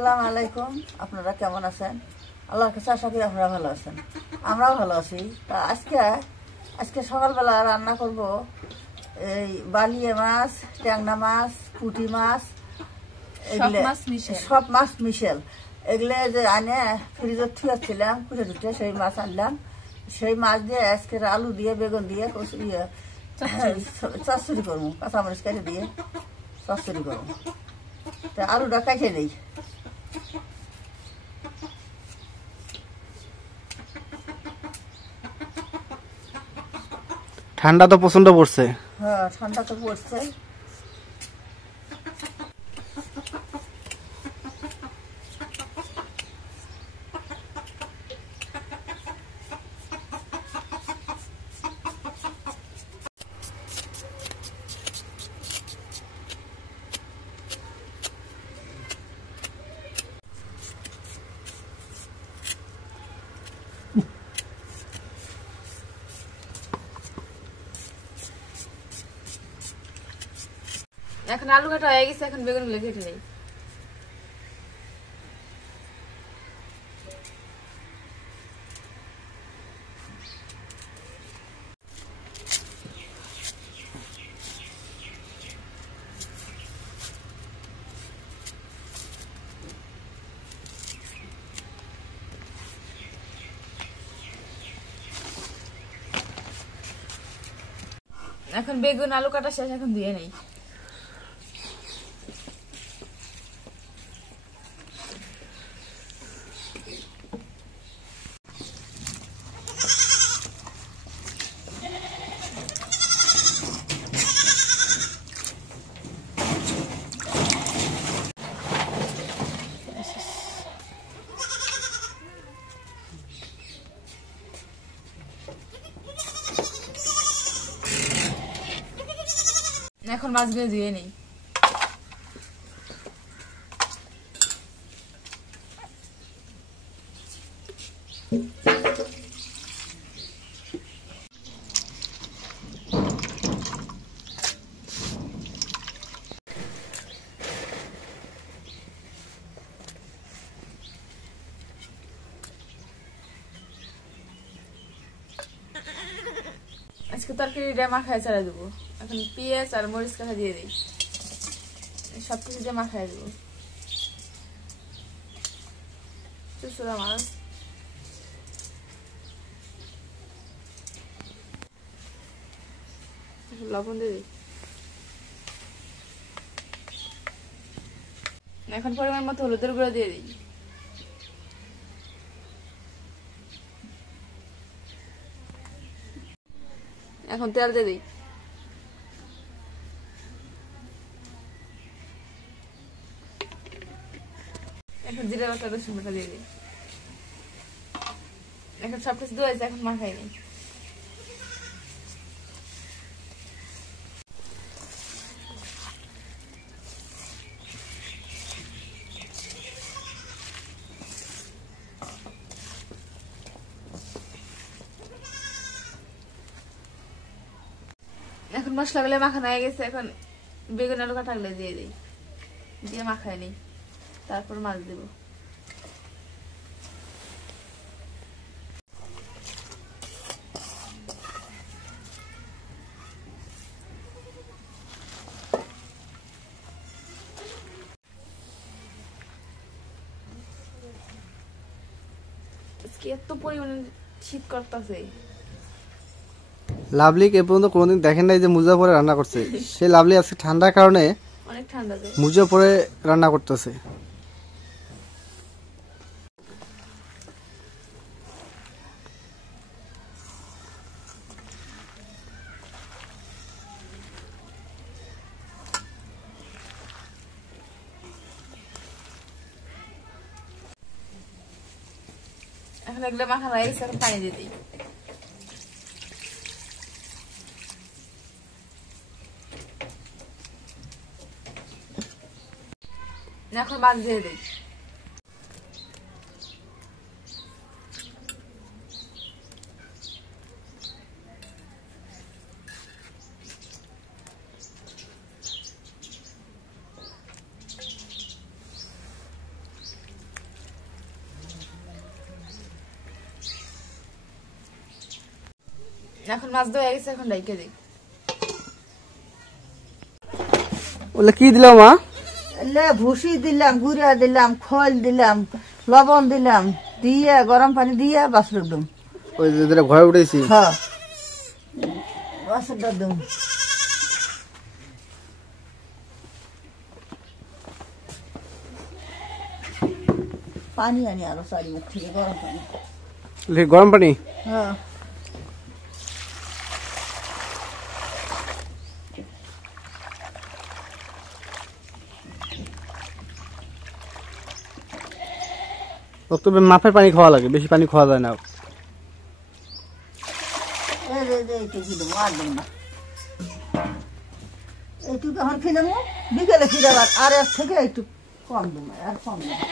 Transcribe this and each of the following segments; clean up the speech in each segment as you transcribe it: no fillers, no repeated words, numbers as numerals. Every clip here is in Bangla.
আসসালামু আলাইকুম। আপনারা কেমন আছেন? আল্লাহর কাছে আশা করি আপনারা ভালো আছেন, আমরাও ভালো আছি। তা আজকে সকালবেলা রান্না করব এই বালিয়া মাছ, ট্যাংরা মাছ, পুঁটি মাছ, সব মাছ মিশেল। এগুলো যে আনে ফ্রিজে থুয়েছিলাম, কুটে সেই মাছ আনলাম। সেই মাছ দিয়ে আজকে আলু দিয়ে বেগুন দিয়ে চচ্চড়ি করবো, কাঁচামরিচ কেটে দিয়ে চচ্চড়ি করবো। তা আলুটা কেটে নেই। ঠান্ডা তো প্রচন্ড পড়ছে। হ্যাঁ, ঠান্ডা তো পড়ছে। এখন আলু কাটা হয়ে গেছে, এখন বেগুন গুলো কেটে নেই। এখন বেগুন আলু কাটা শেষ, এখন দিয়ে নেই। এখন মাছগুলো ধুয়ে নেই। আজকে তরকারিটা মাখায় চালা দেবো। এখন পেঁয়াজ আর মরিচ কাটা দিয়ে দিই, সবকিছু দিয়ে মাখায় দেবো। চুচুড়া মাছ, লবণ দিয়ে দিই। এখন পরিমাণ মতো হলুদের গুঁড়ো দিয়ে দিই। এখন তেল দিয়ে দিই। এখন জিরা বাটা রসুন বাটা দিয়ে দিই। এখন সবকিছু ধুয়েছে, এখন মাখাই নিই। এখন মশলাগুলো মাখানো হয়ে গেছে, এখন বেগুন আলু কাটাগুলো দিয়ে দিই, দিয়ে মাখাই নিই, তারপর মাছ দেব। এত পরিমাণে শীত করতেছে। লাভলি এ পর্যন্ত কোনোদিন দেখেন নাই যে মুজা পরে রান্না করছে। সে লাভলি আজকে ঠান্ডার কারণে অনেক ঠান্ডা মুজা পরে রান্না করতেছে। এখন এগুলো মাখানো হয়ে গেছে, এখন পানি দিয়ে দিই। এখন মাছ দিয়ে দিই। এখন মাছ ধোয়া গেছে, এখন ডাইকে দিই। বলে কি দিলাম মা? এলে ভুসি দিলাম, গুড়া দিলাম, খোল দিলাম, লবণ দিলাম, দিয়ে গরম পানি দিয়ে বাছর একদম। ওই যে ঘরে উঠেছি। হ্যাঁ, বাছর একদম। পানি আনি আরো চারিমুখ থেকে গরম পানি। গরম পানি? হ্যাঁ। তবে মাপের পানি খাওয়া লাগে, বেশি পানি খাওয়া যায় না। এইটুকু এখন খেলে বিকেলে ফিরে আর এর থেকে একটু কম দেবো, আর কম দেবো।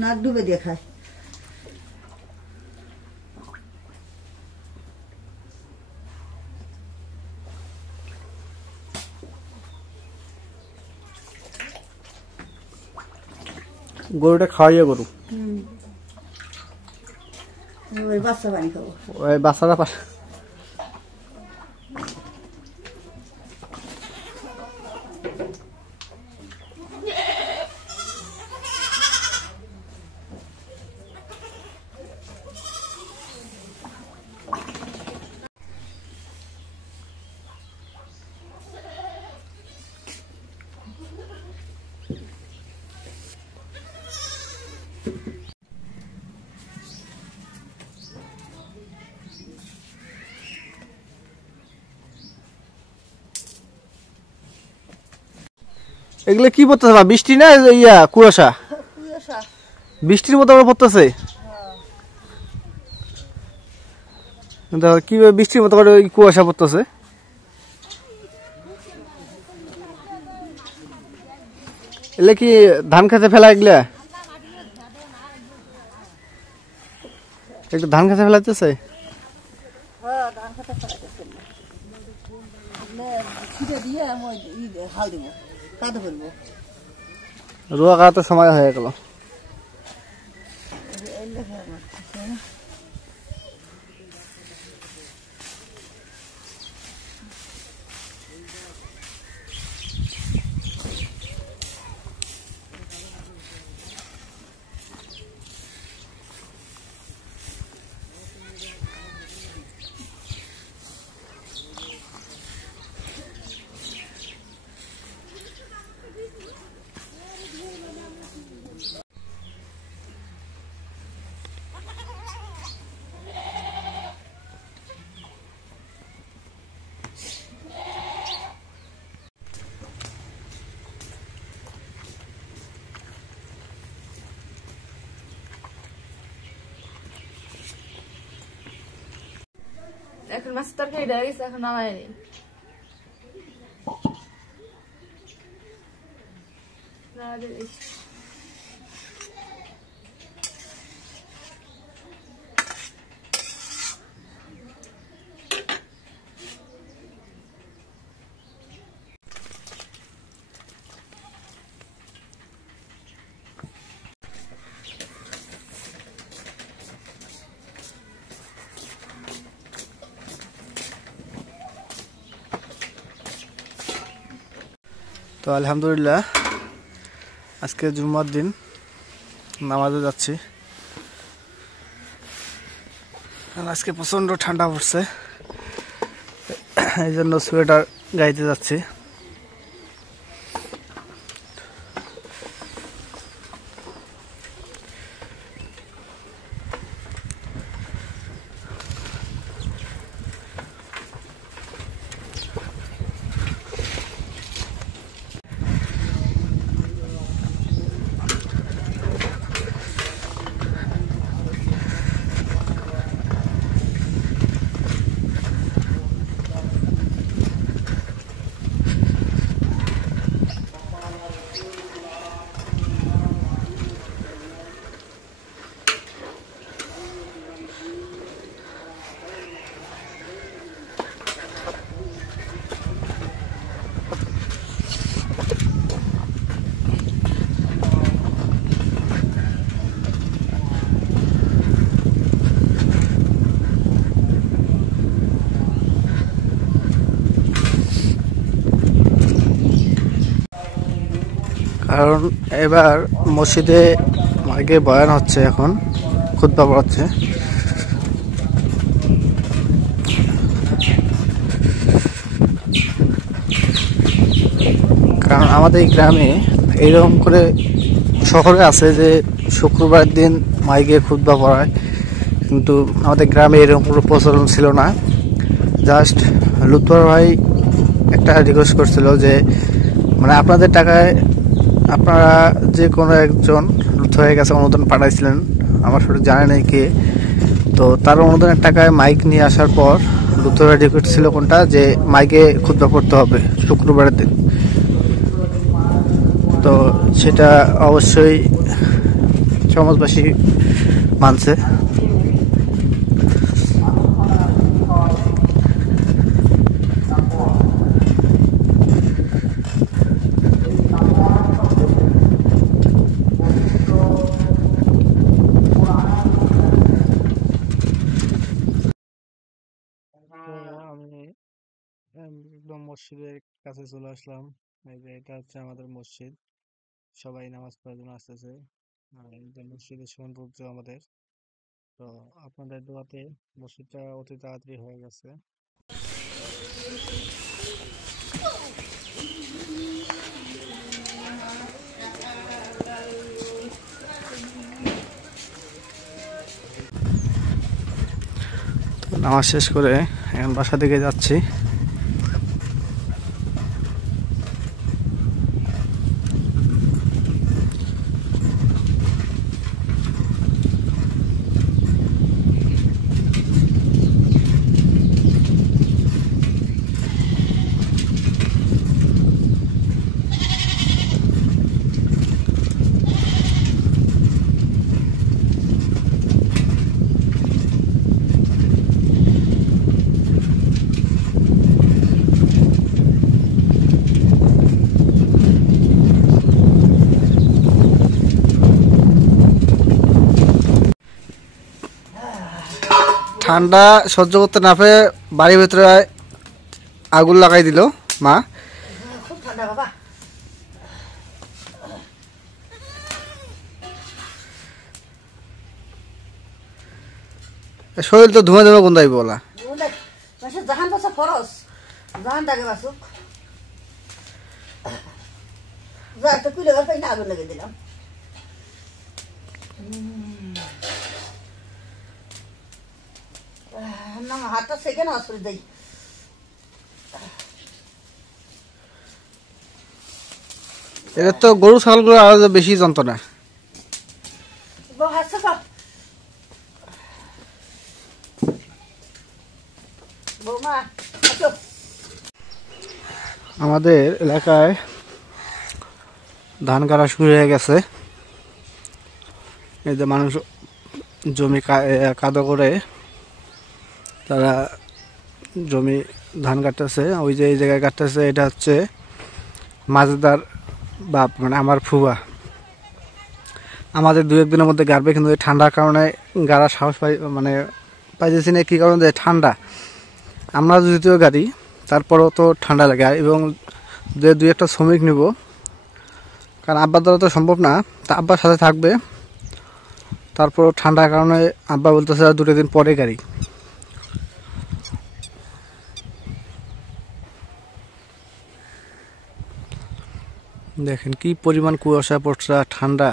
নাক ডুবে দেখায়। গরুটা খাওয়াইয়া গরু ওই বাচ্চা পানি খাবো, ওই বাচ্চারা এগুলো কি পড়তেছে? বৃষ্টি না ইয়া কুয়াশা? বৃষ্টির মতো করে পড়তেছে। কি বৃষ্টির মতো করে কুয়াশা পড়তেছে? এলে কি ধান খেতে ফেলা? এগুলা একটু ধান খেতে ফেলাইতেছে। রোয়া কাটাতে সময় হয়ে গেল। এখন মাছের তরকারি হয়ে গেছে, এখন নামাই নেই। তো আলহামদুলিল্লাহ আজকে জুম্মার দিন, নামাজে যাচ্ছি। আজকে প্রচন্ড ঠান্ডা পড়ছে, এই জন্য সোয়েটার গাইতে যাচ্ছি। কারণ এবার মসজিদে মাইকে বয়ান হচ্ছে, এখন খুতবা পড়াচ্ছে। কারণ আমাদের গ্রামে এইরকম করে, শহরে আছে যে শুক্রবার দিন মাইকে খুতবা পড়ায়, কিন্তু আমাদের গ্রামে এরকম কোনো প্রচলন ছিল না। জাস্ট লুৎফর ভাই একটা রিকোয়েস্ট করছিল যে মানে আপনাদের টাকায় আপনারা যে কোনো একজন লুৎফর ভাইয়ের কাছে অনুদান পাঠাইছিলেন, আমার সাথে জানে নাই কে, তো তার অনুদানের টাকায় মাইক নিয়ে আসার পর লুৎফর ভাই রিকোয়েস্ট ছিল কোনটা, যে মাইকে খুতবা পড়তে হবে শুক্রবারের দিন। তো সেটা অবশ্যই সমাজবাসী মানছে। আমি একদম মসজিদের কাছে চলে আসলাম। এই যে এটা হচ্ছে আমাদের মসজিদ, সবাই নামাজ পড়ার জন্য আসতেছে। আর এই যে মসজিদের সৌন্দর্য আমাদের, তো আপনাদের দোয়াতে মসজিদটা অতি তাড়াতাড়ি হয়ে গেছে। নামাজ শেষ করে এখন বাসা দিকে যাচ্ছি। ঠান্ডা সহ্য করতে না পেরে বাড়ির ভেতরে আগুন লাগাই দিল মা। খুব ঠান্ডা বাবা। শরীর তো ধুমে ধুমে কোন দাইব বলা। জাহান বাসা ফরস, জাহান দাগে বাসুক। যা তো কুলে ঘর পাই না, আগুন লেগে দিলাম। না হাতটা সেকে না আসলে দেই। এটা তো গরু ছাগলগুলো আরো বেশি যন্ত্রণা। আমাদের এলাকায় ধান কাটা শুরু হয়ে গেছে। এই যে মানুষ জমি কাদা করে তারা জমি ধান কাটতেছে। ওই যে এই জায়গায় কাটতেছে, এটা হচ্ছে মাজেদার বাপ, মানে আমার ফুয়া। আমাদের দু একদিনের মধ্যে গাড়বে, কিন্তু এই ঠান্ডার কারণে গাড়া সাহস পাইতেছি না। কী কারণে? ঠান্ডা। আমরা যদিও গাড়ি, তারপরেও তো ঠান্ডা লাগে। এবং যে দুই একটা শ্রমিক নিব, কারণ আব্বার দ্বারা তো সম্ভব না, তা আব্বার সাথে থাকবে। তারপর ঠান্ডার কারণে আব্বা বলতেছে আর 2 দিন পরে গাড়ি। দেখেন কি পরিমাণ কুয়াশা পড়ছে, ঠান্ডা।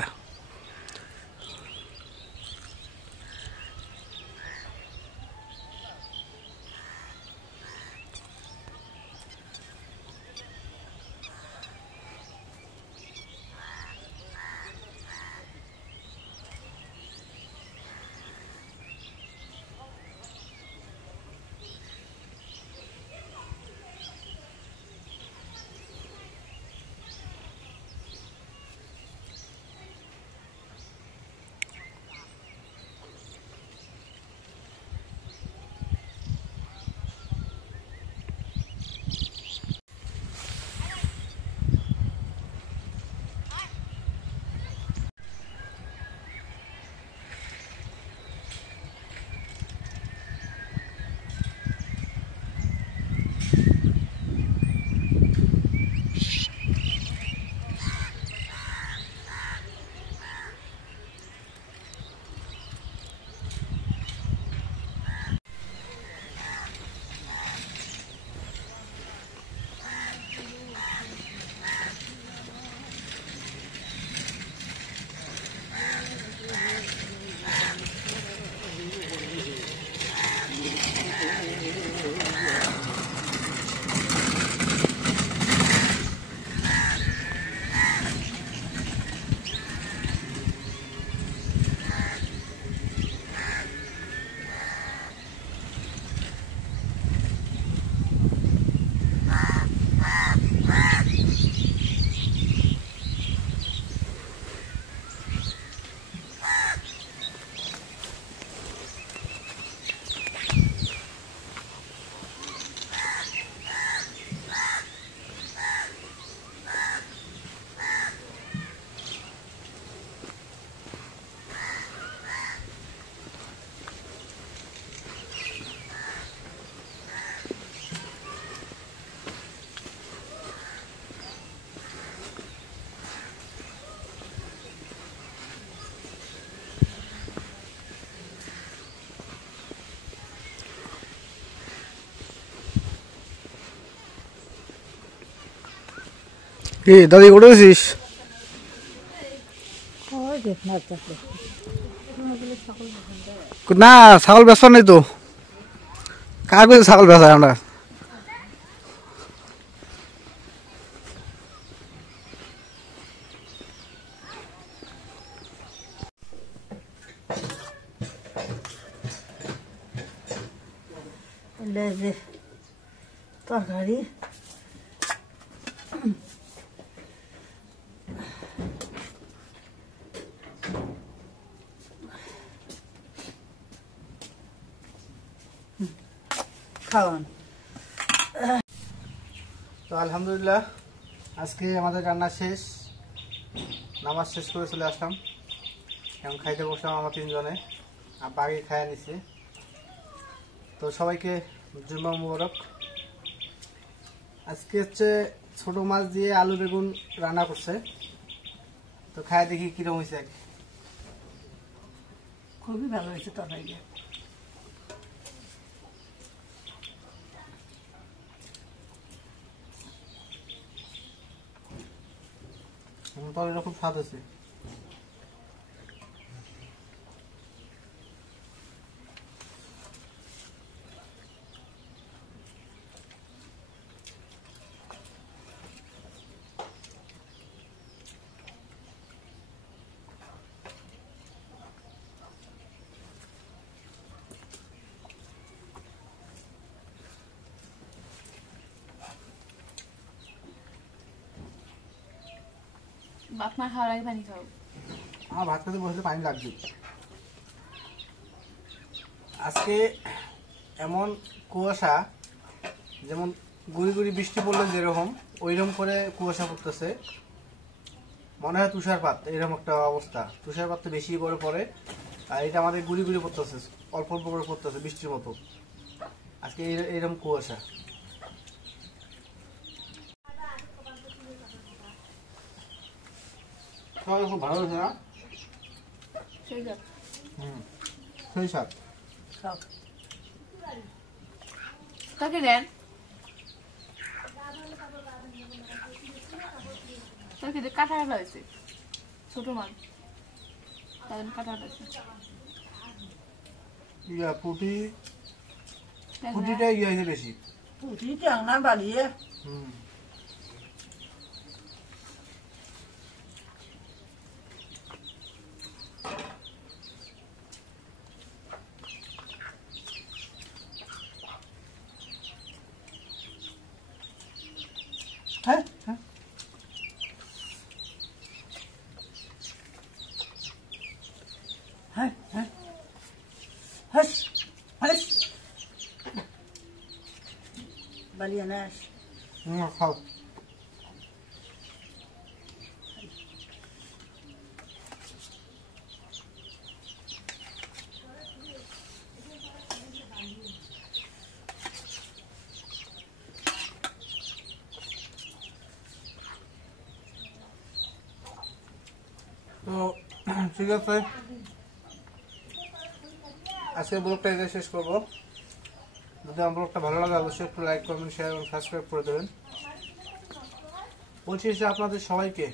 কি দাদি করে দিছিস? না ছাগল বেচা নেই তো, কার কাছে ছাগল বেচা আমরা? যে তরকারি খাওয়ান। তো আলহামদুলিল্লাহ আজকে আমাদের রান্না শেষ, নামাজ শেষ করে চলে আসলাম। এখন খাইতে বসলাম আমরা তিনজনে, আব্বা আগে খাইয়া নিছি। তো সবাইকে জুম্মা মুবারক। আজকে হচ্ছে ছোট মাছ দিয়ে আলু বেগুন রান্না করছে, তো খাইয়া দেখি কিরকম হয়েছে। খুবই ভালো হয়েছে তরকারিটা। তরকারিটা খুব স্বাদ হয়েছে। বাপ মা খাওয়ার আগে পানি খাও। আমার ভাত খেতে বসলে পানি লাগবে। আজকে এমন কুয়াশা, যেমন গুড়ি গুড়ি বৃষ্টি পড়লে যেরকম ওইরকম করে কুয়াশা পড়তেছে, মনে হয় তুষারপাত। এরকম একটা অবস্থা, তুষারপাত তো বেশি করে পড়ে, আর এটা আমাদের গুড়ি গুড়ি পড়তেছে, অল্প অল্প করে পড়তেছে বৃষ্টির মতো। আজকে এইরকম কুয়াশা। খুব ভালো হয়েছে না? সেই যাক সেই স্বাদ। খাও। তাকে দেন, তাকে যে কাটা কাটা হয়েছে, ছোট মাছ তাদের কাটা কাটা হয়েছে। পুটিটা ইয়ে হয়েছে বেশি। পুঁটি চাংনা বাড়িয়ে হ্যাঁ হ্যাঁ হ্যাঁ হ্যাঁ হাস হাস বাড়িয়ে নাস। খাও। তো ঠিক আছে, আজকের ব্লগটা এখানে শেষ করবো। যদি আমার ব্লগটা ভালো লাগে অবশ্যই একটু লাইক করবেন, শেয়ার এবং সাবস্ক্রাইব করে দেবেন। পরিশেষে আপনাদের সবাইকে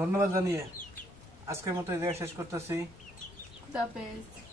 ধন্যবাদ জানিয়ে আজকের মতো এই জায়গায় শেষ করতেছি। খুদা হাফেজ।